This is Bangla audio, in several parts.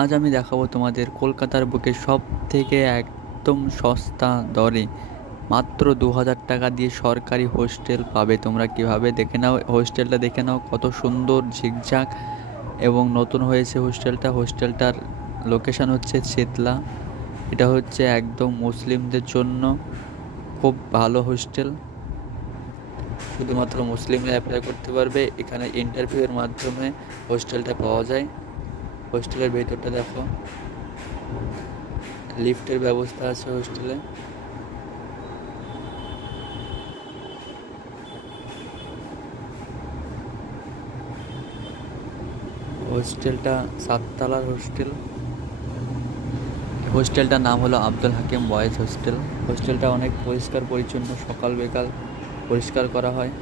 আজ আমি দেখাবো তোমাদের কলকাতার বুকে সবথেকে একদম সস্তা দরে মাত্র ২,০০০ টাকা দিয়ে সরকারি হোস্টেল পাবে তোমরা। কিভাবে দেখে নাও, হোস্টেলটা দেখে নাও কত সুন্দর ঝিকঝাক এবং নতুন হয়েছে হোস্টেলটার লোকেশন হচ্ছে চেতলা। এটা হচ্ছে একদম মুসলিমদের জন্য খুব ভালো হোস্টেল, শুধুমাত্র মুসলিমরা অ্যাপ্লাই করতে পারবে। এখানে ইন্টারভিউয়ের মাধ্যমে হোস্টেলটা পাওয়া যায়। হোস্টেলের ভেতরটা দেখো, লিফটের ব্যবস্থা আছে হোস্টেলে। হোস্টেলটা 7 তলার হোস্টেল। হোস্টেলটার নাম হলো আব্দুল হাকিম বয়েজ হোস্টেল। হোস্টেলটা অনেক পরিষ্কার পরিচ্ছন্ন, সকাল বিকাল পরিষ্কার করা হয়।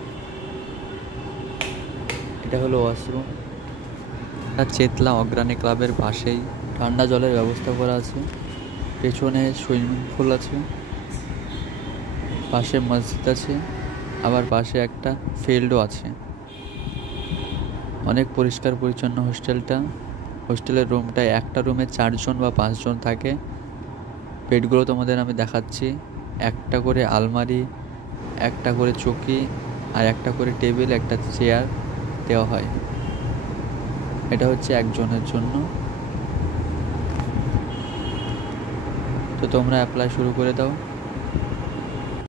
এটা হলো ওয়াশরুম। এটা চেতলা অগ্রণী ক্লাবের পাশেই, ঠান্ডা জলের ব্যবস্থা করা আছে। পেছনে সুইমিং পুল আছে, পাশে মসজিদ আছে, আবার পাশে একটা ফিল্ডও আছে। অনেক পরিষ্কার পরিচ্ছন্ন হোস্টেলটা। হোস্টেলের রুমটায় একটা রুমে 4 জন বা 5 জন থাকে। বেডগুলো তোমাদের আমি দেখাচ্ছি। একটা করে আলমারি, একটা করে চৌকি, আর একটা করে টেবিল, একটা চেয়ার দেওয়া হয়। এটা হচ্ছে একজনের জন্য। তো তোমরা অ্যাপ্লাই শুরু করে দাও।